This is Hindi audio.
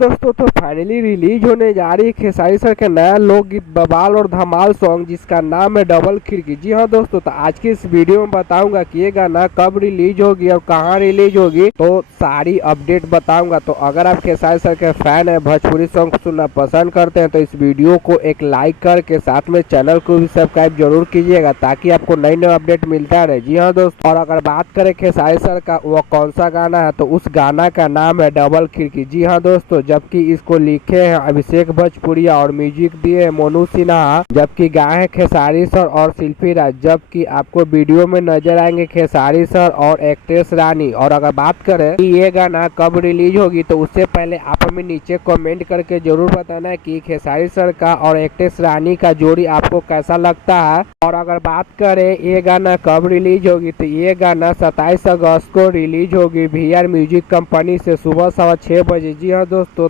दोस्तों, तो फाइनली रिलीज होने जा रही है खेसारी सर के नया लोकगीत बवाल और धमाल सॉन्ग जिसका नाम है डबल खिड़की। जी हाँ दोस्तों, तो आज की इस वीडियो में बताऊंगा कि ये गाना कब रिलीज होगी और कहाँ रिलीज होगी, तो सारी अपडेट बताऊंगा। तो अगर आप खेसारी सर के फैन है, भोजपुरी सॉन्ग सुनना पसंद करते हैं, तो इस वीडियो को एक लाइक करके साथ में चैनल को भी सब्सक्राइब जरूर कीजिएगा ताकि आपको नई नई अपडेट मिलता रहे। जी हाँ दोस्तों, और अगर बात करें खेसारी सर का वो कौन सा गाना है, तो उस गाना का नाम है डबल खिड़की। जी हाँ दोस्तों, जबकि इसको लिखे हैं अभिषेक भोजपुरिया और म्यूजिक दिए हैं मोनू सिन्हा, जबकि गाए हैं खेसारी सर और शिल्पी राज। जबकि आपको वीडियो में नजर आएंगे खेसारी सर और एक्ट्रेस रानी। और अगर बात करें कि ये गाना कब रिलीज होगी, तो उससे पहले आप हमें नीचे कमेंट करके जरूर बताना है कि खेसारी सर का और एक्ट्रेस रानी का जोड़ी आपको कैसा लगता है। और अगर बात करें ये गाना कब रिलीज होगी, तो ये गाना 27 अगस्त को रिलीज होगी VR म्यूजिक कंपनी से सुबह 6:15 बजे। जी हाँ दोस्तों, तो